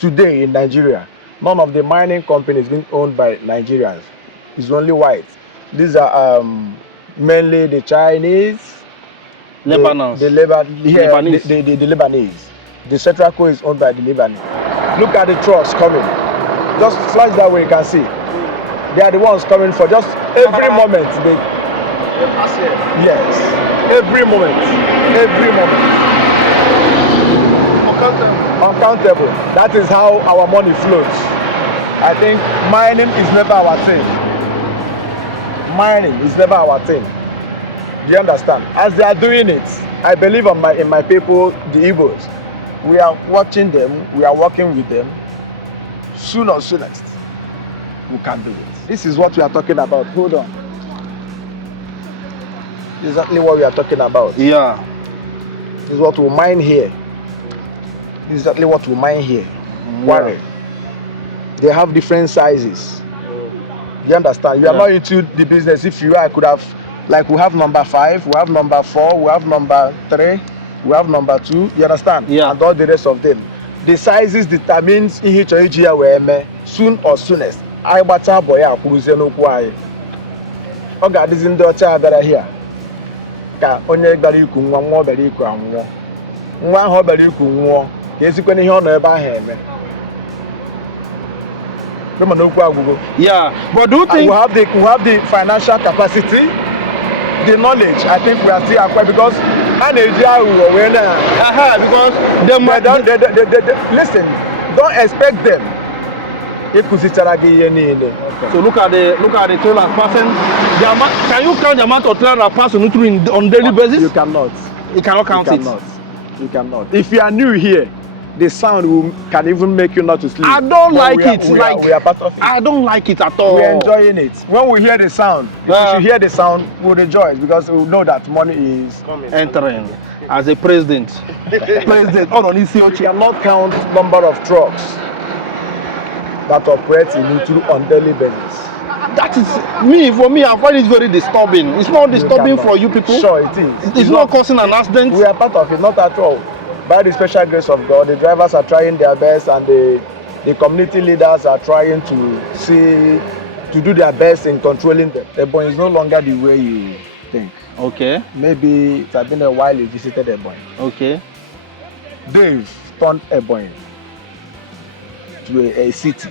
today in Nigeria, none of the mining companies being owned by Nigerians. It's only white. These are mainly the Chinese, Lebanese. The Lebanese. The Central Coast is owned by the Lebanese. Look at the trucks coming. Just flash that way, you can see. They are the ones coming for just every moment. Yes, every moment. Uncountable. That is how our money flows. I think mining is never our thing. Mining is never our thing. Do you understand? As they are doing it, I believe in my people, the Igbos, we are watching them, we are working with them. Soon or soonest, we can do it. This is what we are talking about. Hold on. Exactly what we are talking about. Yeah. This is what we mine here. This is exactly what we mine here. Quarry. They have different sizes. You understand? You are not into the business. If you are, I could have, like we have number 5, we have number 4, we have number 3, we have number 2. You understand? Yeah. And all the rest of them. The sizes determines each where soon or soonest. I bata boy a kuruze no kwai. Oga dizi ndị ọcha abịara here. Ka onye gbara iku nwa nwa obere iku anwụọ. Nwa ahụ obere iku nwụọ. Ka esikwe n'ihe ọ nọ ebe ahụ eme. Yeah, but do you think we have the financial capacity, the knowledge? I think we are still acquired because listen, don't expect them. So look at the trailer passing. Can you count the amount of trailer passing through on daily basis? You cannot. You cannot count it. You cannot. If you are new here, the sound can even make you not to sleep. I don't like it. We are part of it. I don't like it at all. We are enjoying it. When we hear the sound, if we should hear the sound, we'll rejoice because we know that money is entering. As a president, you cannot count number of trucks that operate in Uturu on daily basis. That is for me, I find it very disturbing. It's not disturbing for you people. Sure, it is. It's not causing an accident. We are part of it, not at all. By the special grace of God, the drivers are trying their best, and the community leaders are trying to do their best in controlling them. Ebonyi is no longer the way you think. Okay. Maybe it has been a while you visited Ebonyi. Okay. They've turned Ebonyi to a city.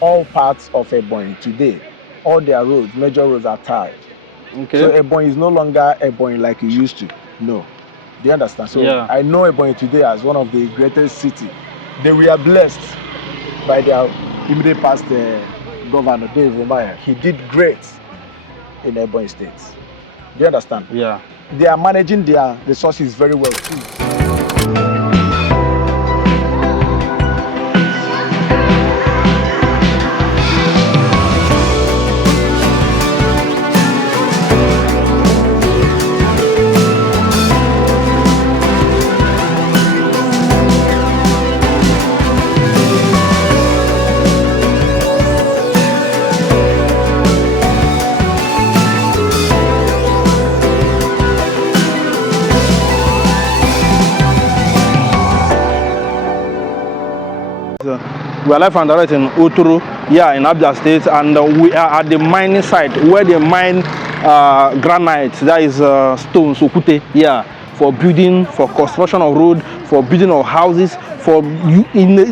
All parts of Ebonyi today, all their roads, major roads are tied. Okay. So Ebonyi is no longer Ebonyi like it used to. No. Do you understand? So I know Ebonyi today as one of the greatest cities. They were blessed by their immediate past governor, Dave Umaya. He did great in Ebonyi State. Do you understand? Yeah. They are managing their resources very well too. We are live and direct in Uturu, here in Abia State, and we are at the mining site where they mine granite, that is stones, okute, for building, for construction of road, for building of houses,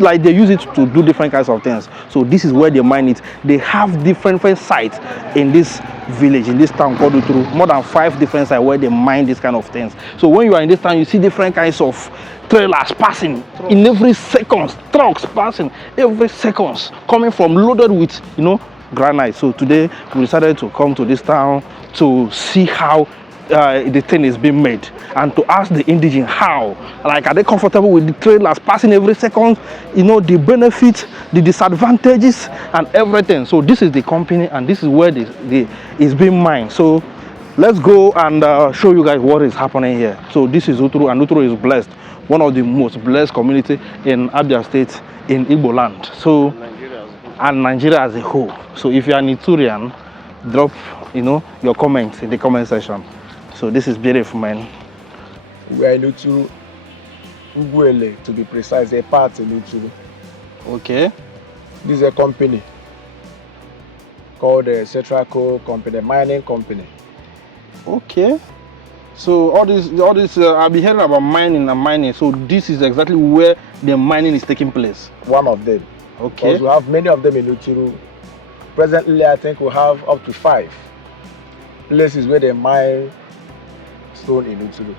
like they use it to do different kinds of things. So this is where they mine it. They have different sites in this village, in this town called Uturu, more than 5 different sites where they mine these kind of things. So when you are in this town, you see different kinds of trailers passing in every second, trucks passing every seconds, coming from loaded with granite. So today we decided to come to this town to see how the thing is being made, and to ask the indigenous how, like, are they comfortable with the trailers passing every second, the benefits, the disadvantages, and everything. So this is the company, and this is where it's being mined. So let's go and show you guys what is happening here. So this is Uturu, and Uturu is blessed, one of the most blessed community in Abia State, in Igbo land. So Nigeria as a whole. So if you are an Iturian, drop your comments in the comment section. So this is beautiful, man. We are in Uturu, Ugwele to be precise, a part in Uturu. Okay. This is a company called the Cetraco Company, mining company. Okay. So all this, I've been hearing about mining and mining. So this is exactly where the mining is taking place. One of them. Okay. Because we have many of them in Uturu. Presently, I think we have up to 5 places where they mine stone in Uturu.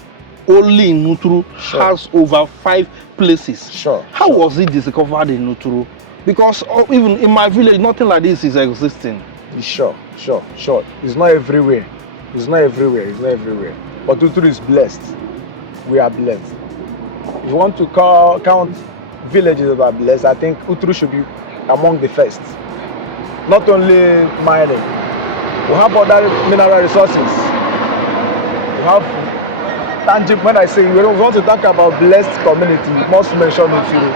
Only in Uturu has over 5 places. Sure. How was it discovered in Uturu? Because even in my village, nothing like this is existing. Sure. It's not everywhere. It's not everywhere. But Uturu is blessed. We are blessed. If you want to count villages that are blessed, I think Uturu should be among the first. Not only mining, we have other mineral resources. We have tangible. When I say we want to talk about blessed community, you must mention Uturu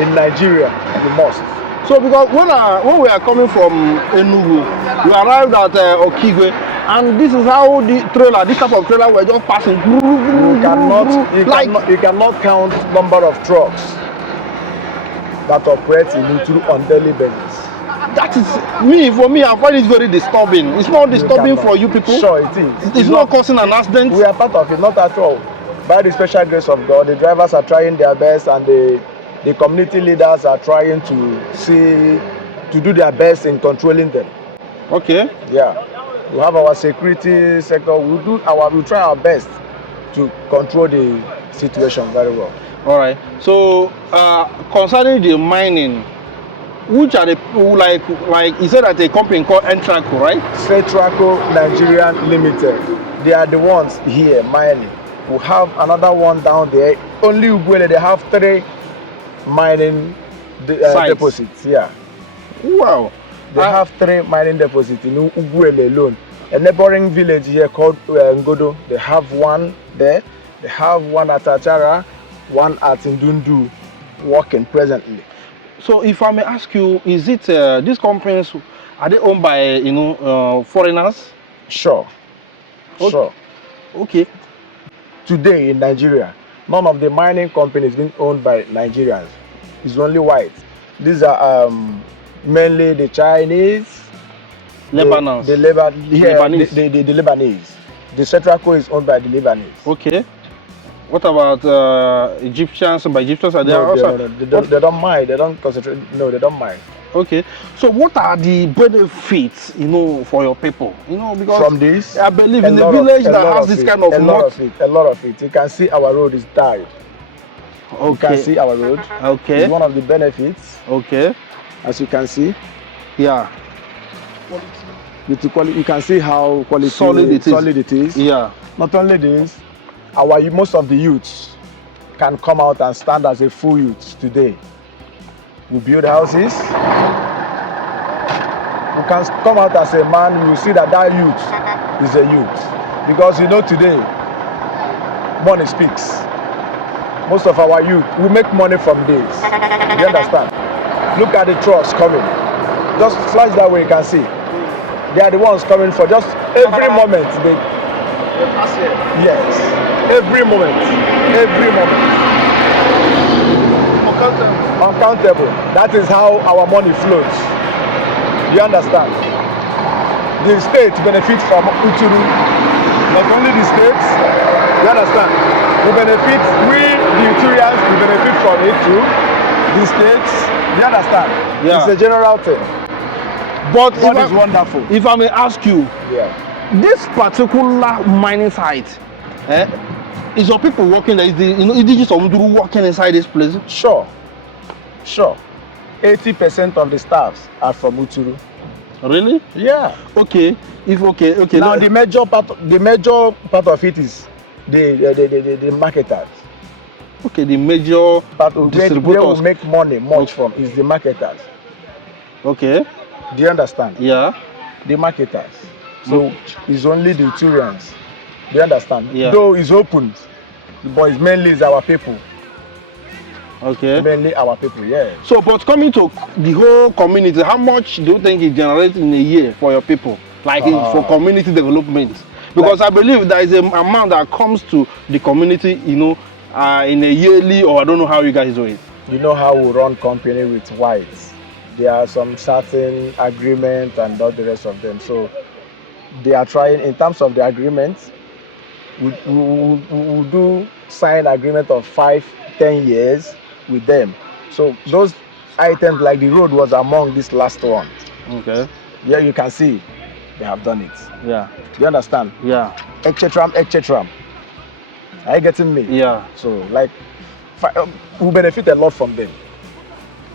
in Nigeria. You must. So because when we are coming from Enugu, we arrived at Okigwe, and this is how this type of trailer were just passing. You cannot count number of trucks that operate in Uturu on daily basis. That is for me. I find it very disturbing. It's not disturbing for you people. Sure, it is. It's not causing an accident. We are part of it, not at all. By the special grace of God, the drivers are trying their best, and the community leaders are trying to do their best in controlling them. Okay. Yeah. We have our security sector. We try our best to control the situation very well. All right. So concerning the mining, which are the like you said that a company called Entraco, right? Cetraco Nigeria Limited. They are the ones here mining. We have another one down there. Only Ugwele, they have 3 mining deposits. Yeah. Wow. They have 3 mining deposits in Ugwele alone. A neighboring village here called Ngodo. They have 1 there. They have 1 at Achara, 1 at Ndundu, working presently. So if I may ask you, is it these companies, are they owned by foreigners? Sure. Okay. Sure. Okay. Today in Nigeria, none of the mining companies being owned by Nigerians. It's only white. These are mainly the Chinese, Lebanese. The Lebanese. The Cetraco is owned by the Lebanese. Okay. What about Egyptians? By Egyptians, are they also? They don't mind. They don't concentrate. No, they don't mind. Okay. So what are the benefits, for your people? Because from this, I believe in the village that has this kind of a lot of it. You can see our road is tied. Okay. You can see our road. Okay. It's one of the benefits. Okay. As you can see. Yeah. With the quality, you can see how solid it is. Yeah. Not only this, most of the youths can come out and stand as a full youth today. We build houses. You can come out as a man, you see that youth is a youth. Because today, money speaks. Most of our youth, we make money from this. You understand? Look at the trucks coming. Just flash that way, you can see. They are the ones coming for just every moment. Yes, every moment. Uncountable. That is how our money flows. You understand? The state benefits from Uturu. Not only the states, you understand? We benefit, the Uturians, we benefit from it too. The states, you understand? Yeah. It's a general thing. But God is wonderful. If I may ask you, this particular mining site, is your people working there? Is the indigenous of Uduru working inside this place? Sure. 80% of the staffs are from Uturu. Really? Yeah. Okay. Okay. Now the major part of it is the marketers. Okay, the major distributors. Where we make money much from is the marketers. Okay. Do you understand? Yeah. The marketers. So it's only the Uturians. Do you understand? Yeah. Though it's open, but it's mainly our people. Okay. Mainly our people, yeah. So, but coming to the whole community, how much do you think it generates in a year for your people? Like for community development? Because I believe there is an amount that comes to the community, in a yearly, or I don't know how you guys do it. you know how we run company with whites. There are some certain agreements and all the rest of them. So they are trying, in terms of the agreements, we do sign agreement of 5-10 years with them. So those items like the road was among this last one. Okay. Yeah, you can see they have done it. Yeah. Do you understand? Yeah. Etc. Etc. Are you getting me? Yeah. So like, we benefit a lot from them.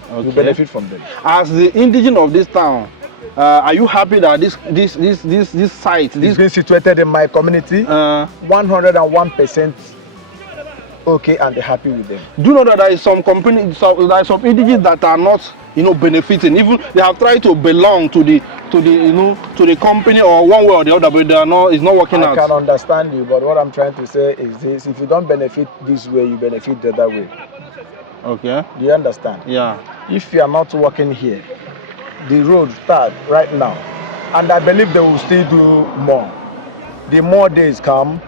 Okay. We benefit from them. As the indigenous of this town, are you happy that this site, It's been situated in my community? 101% okay, and they're happy with them. Do you know that there is some company, there are some indigenous that are not, benefiting? Even they have tried to belong to the company or one way or the other, but they are not. It's not working out. I can understand you, but what I'm trying to say is this: if you don't benefit this way, you benefit the other way. Okay. Do you understand? Yeah. If you are not working here, the road start right now, and I believe they will still do more. The more days come,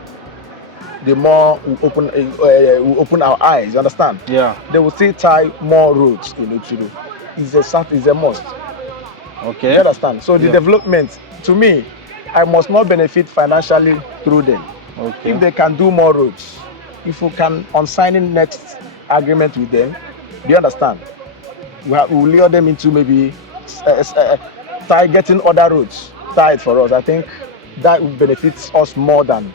the more we open our eyes. Understand? Yeah. They will still tie more roads in Uturu. It's a must. Okay. You understand? So the development, to me, I must not benefit financially through them. Okay. If they can do more roads, if we can, on signing next agreement with them, do you understand? We'll lure them into maybe getting other roads tied for us. I think that will benefit us more than.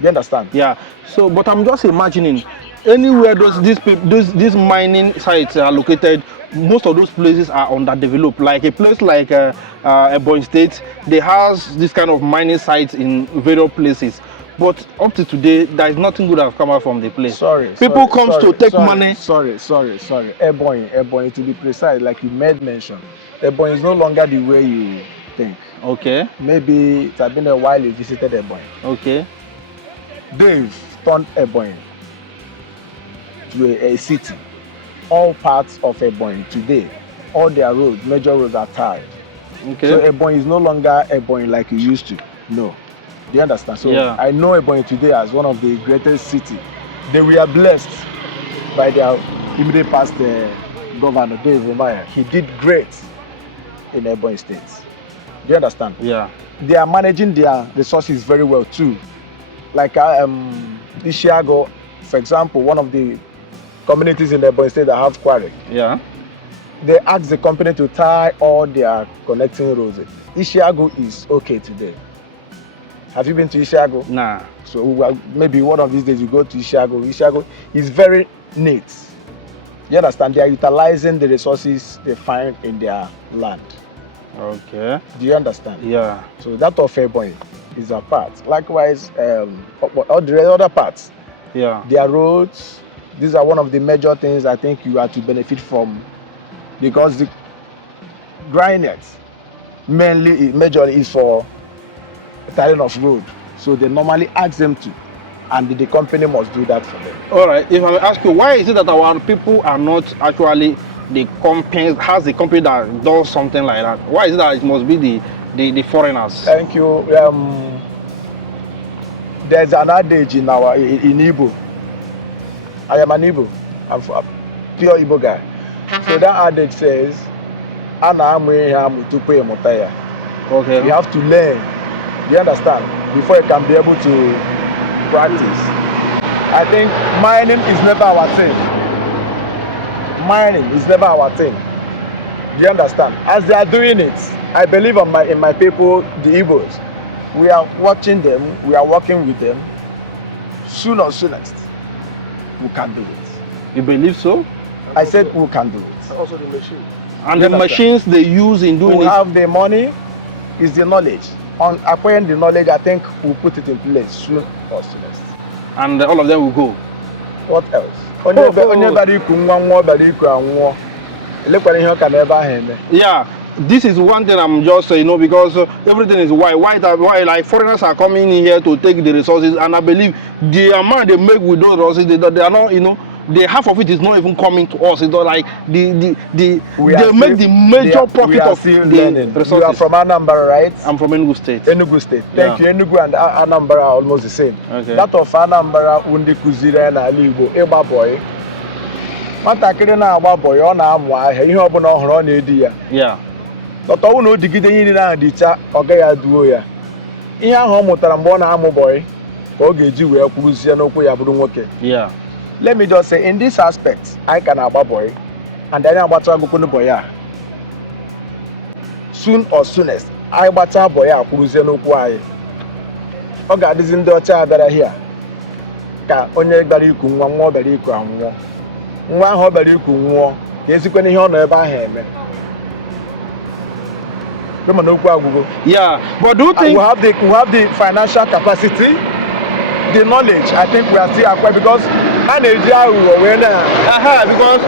You understand? Yeah. So, but I'm just imagining, anywhere these mining sites are located, most of those places are underdeveloped. Like a place like Ebonyi State, they has this kind of mining sites in various places. But up to today, there is nothing good have come out from the place. People come to take money. Sorry. Ebonyi, to be precise, like you made mention, Ebonyi is no longer the way you think. Okay. Maybe it has been a while you visited Ebonyi. Okay. They've turned Ebonyi to a city. All parts of Ebonyi today, all their roads, major roads are tied. Okay. So Ebonyi is no longer Ebonyi like it used to. No. Do you understand? So I know Ebonyi today as one of the greatest cities. They were blessed by their immediate past governor, Dave Umaya. He did great in Ebonyi State. Do you understand? Yeah. They are managing their resources very well too. Like Ishiago, for example, one of the communities in Ebonyi State that have quarry. Yeah. They asked the company to tie all their connecting roads. Ishiago is okay today. Have you been to Ishiago? Nah. So maybe one of these days you go to Ishiago. Ishiago is very neat. You understand? They are utilizing the resources they find in their land. Okay. Do you understand? Yeah. So that of Ebonyi is a part. Likewise, all the other parts. Yeah. Their roads. These are one of the major things I think you are to benefit from, because the Granite majorly is for tiling of road. So they normally ask them to, and the company must do that for them. All right. If I may ask you, why is it that our people are not actually the company, has the company that does something like that? Why is it that it must be the foreigners? Thank you. There's an adage in Igbo. I am an Igbo. I'm a pure Igbo guy. So that adage says, Okay. You have to learn. You understand? Before you can be able to practice. I think mining is never our thing. Mining is never our thing. Do you understand? As they are doing it, I believe in my people, the Igbos, we are watching them, we are working with them. Soon or soonest, we can do it. You believe so? I said we can do it. Also the machine. And the machines they use in doing we it? have the money, is the knowledge. On acquiring the knowledge, I think we'll put it in place soon or soonest. And all of them will go. What else? Yeah, this is one thing I'm just saying, because everything is white. Why like foreigners are coming in here to take the resources, and I believe the amount they make with those resources, they are not, the half of it is not even coming to us. It's not like they make the major profit of the resources. You are from Anambra, right? I'm from Enugu State. Enugu State. Thank you. Enugu and Anambra are almost the same. Okay. That of Anambra, Undi Kuzira and Ali Igbo, Eba boy. nwatakịrị na-agba bọyị ọ na-amụ ahịa ihe ọbụla ọ hụrụ ọ na-edi ya dọta ọnwụ na o digide ihe niile ahụ dịcha ọ gaghị aduo ya ihe ahụ ọ mụtara mgbe ọ na-amụ bọyị ka ọ ga-eji wee kwuruzie n'okwu ya bụrụ nwoke. Let me just say in this aspect anyị ka na-agba bọyị and anyị agbata agụkwụ bọyị a soon or soonest anyị gbata bọyị a kwuruzie n'okwu anyị ọ ga-adịzi ndị ọcha bịara hia ka onye gbara iku nwa ọ bịara iku anwụọ nwa ahụ ọ bịara iku nwụọ ka ezikwe n'ihe ọ nọ ebe ahụ eme. Yeah, but do you think we have the financial capacity, the knowledge? I think we are still acquired because because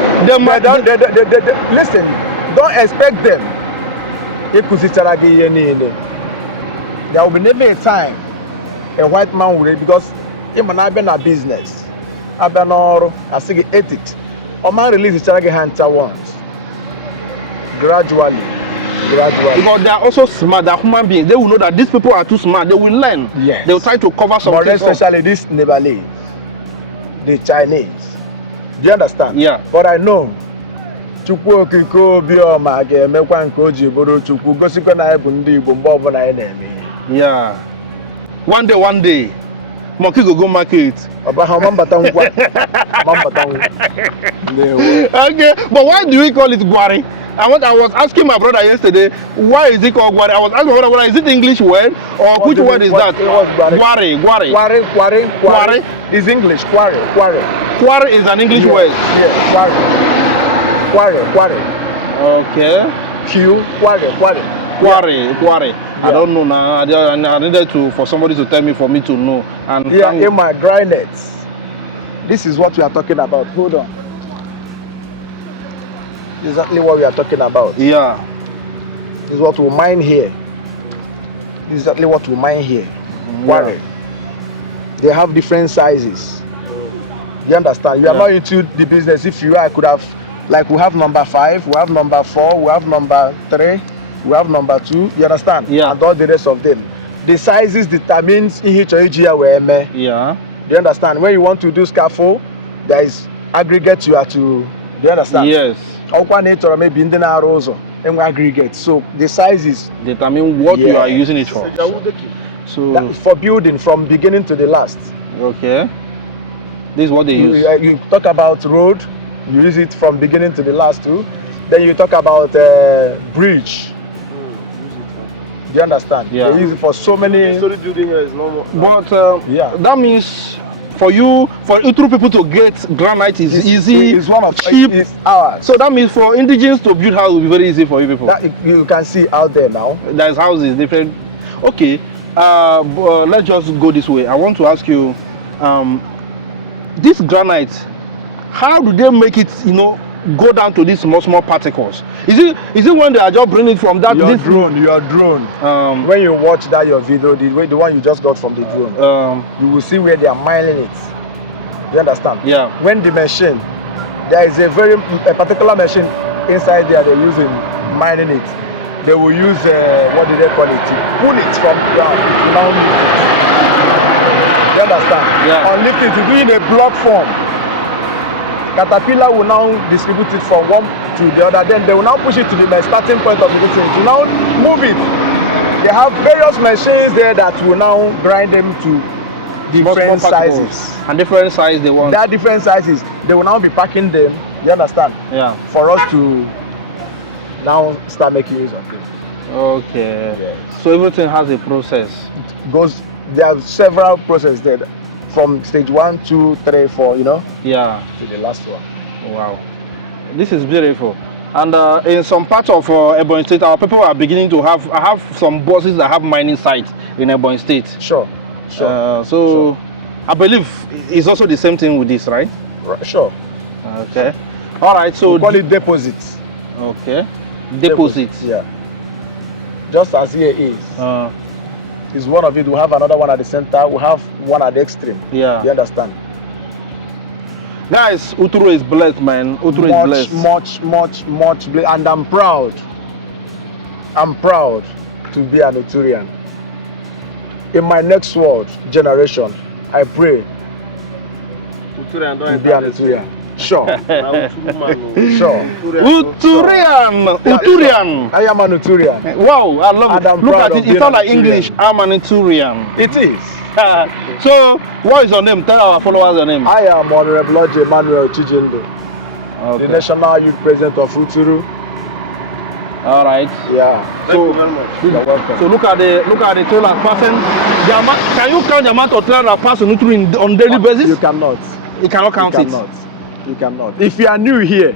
listen, don't expect them. There will be never a time a white man will, because him and I been a business, I been all I see ethics. A man release each other hands at once, gradually. Because they are also smart, they are human beings. They will know that these people are too smart. They will learn. Yes. They will try to cover something. But especially this Nepalese, the Chinese. Do you understand? Yeah. But I know. Chukwu okiko bioma ga-emekwa nke o ji bụrụ Chukwu gosikwa na anyị bụ ndị Igbo mgbe ọbụla anyị na-eme. Yeah. One day. Monkey go market. Okay, but why do we call it quarry? I was asking my brother yesterday, why is it called quarry? I was asking my brother, is it English word or which word is that? Quarry is English. Quarry is an English word. Yeah, quarry. Okay. Quarry. Yeah. I don't know now. I needed for somebody to tell me for me to know. And yeah, in my Granite. This is what we are talking about. Hold on. Exactly what we are talking about. Yeah. This is what we mine here. This is exactly what we mine here. Quarry. They have different sizes. You understand? You are not into the business. If you are, I could have, like we have number 5, we have number 4, we have number 3, we have number 2. You understand? Yeah. And all the rest of them. The sizes determines each where. Yeah. Do you understand? When you want to do scaffold, there is aggregate you have to. Do you understand? Yes. Or maybe in the narrows and aggregate. So the sizes determine what you are using it for. So that is for building from beginning to the last. Okay. This is what they use. You talk about road, you use it from beginning to the last too. Then you talk about bridge. Do you understand? Yeah. They use it for so many. But that means for Uturu people to get granite is easy. It's one of cheap. It's ours. So that means for indigenous to build house will be very easy for you people. That you can see out there now. There's houses different. Okay. Let's just go this way. I want to ask you, this granite, how do they make it? Go down to these small particles. Is it when they are just bringing it from that? Your drone. When you watch that your video, the one you just got from the drone, you will see where they are mining it. You understand? Yeah. When the machine, there is a particular machine inside there they're using mining it. They will use what do they call it? To pull it from the ground. Now lift it. You understand? Yeah. And lift it to do it in a block form. Caterpillar will now distribute it from one to the other. Then they will now push it to the starting point of the thing to now move it. They have various machines there that will now grind them to different sizes. And different size they want. There are different sizes. They will now be packing them. You understand? Yeah. For us to now start making use of it. Okay. Yes. So everything has a process. There are several processes there. From stage 1, 2, 3, 4, Yeah. to the last one. Wow. This is beautiful. And in some parts of Ebonyi State, our people are beginning to have some bosses that have mining sites in Ebonyi State. Sure. So I believe it's also the same thing with this, right? Sure. Okay. All right. So we call it deposits. Okay. Deposits. Yeah. Just as here is. Is one of it. We have another one at the center. We have one at the extreme. Yeah. You understand? Guys, Uturu is blessed, man. Uturu is blessed. Much blessed. And I'm proud. I'm proud to be an Uturian. In my next world generation, I pray to be an Uturian. Sure. Sure. Uturian. Uturian. I am an Uturian. Wow, I love And it. I'm Look proud at of it. being It sounds an like English. Uturian. I'm an Uturian. It is. So, what is your name? Tell our followers your name. I am Honorable Lodge Emmanuel Chijindo, the National Youth President of Uturu. All right. Yeah. Thank you very much. You're welcome. So look at the trailer passing. Can you count the amount of trailer passing Uturu on daily basis? You cannot. You cannot count it. You cannot. If you are new here,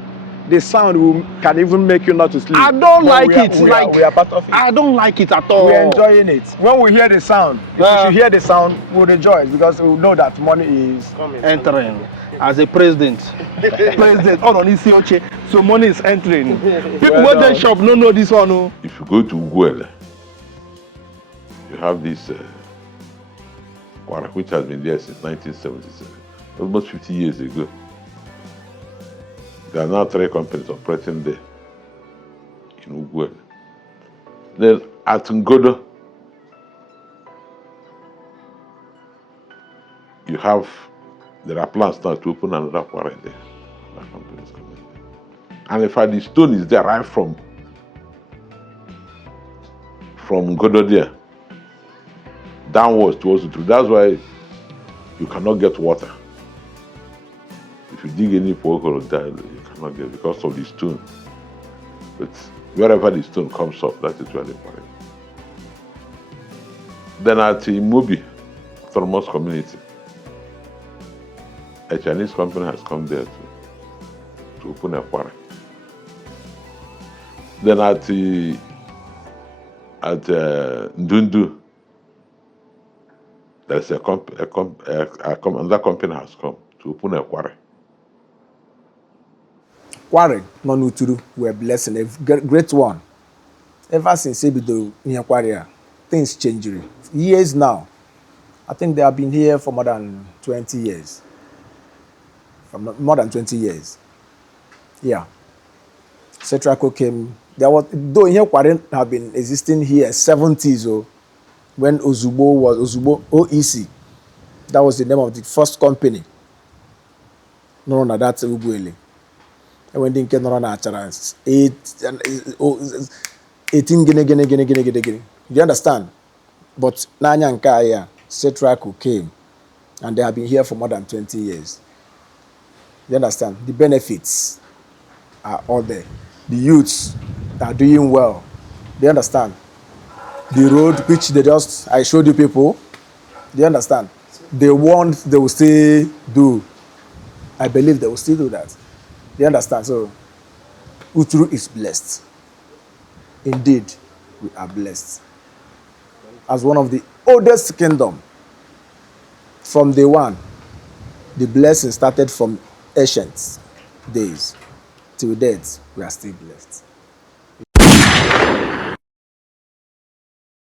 the sound can even make you not to sleep. I don't But like it. We are part of it. I don't like it at all. We're enjoying it. When we hear the sound, if we should hear the sound, we'll rejoice because we know that money is entering. As a president, on Isioche, so money is entering. People who the shop don't know this one. No? If you go to Ugwele, you have this quarry which has been there since 1977, almost 50 years ago. There are now 3 companies operating there in Ugwele. Then at Ngodo, there are plans now to open another quarry there. That company is coming there. And in fact, the stone is derived from Ngodo there, downwards towards Uturu. That's why you cannot get water. If you dig any borehole there, you cannot get because of the stone. But wherever the stone comes up, that is where they quarry. Then at Imobi, Autonomous Community, a Chinese company has come there to open a quarry. Then at Ndundu, there's another company has come to open a quarry. Quarry, non Uturu, we're blessed and a great one. Ever since Ebido near Quarry, things changed. Years now. I think they have been here for more than 20 years. More than 20 years. Yeah. Cetraco came. There was, though here Quarry have been existing here 70s, when Ozugbo was Ozugbo OEC. That was the name of the first company. No, that's Ugwele. And when they came on Achara, 18 gene. You understand? But Nanya and Kaya, Cetraco came, and they have been here for more than 20 years. You understand? The benefits are all there. The youths are doing well. Do you understand? The road which I showed you people, do you understand? They want, they will still do. I believe they will still do that. Do you understand? So, Uturu is blessed. Indeed, we are blessed. As one of the oldest kingdom, from day one, the blessing started from ancient days. Till death, we are still blessed.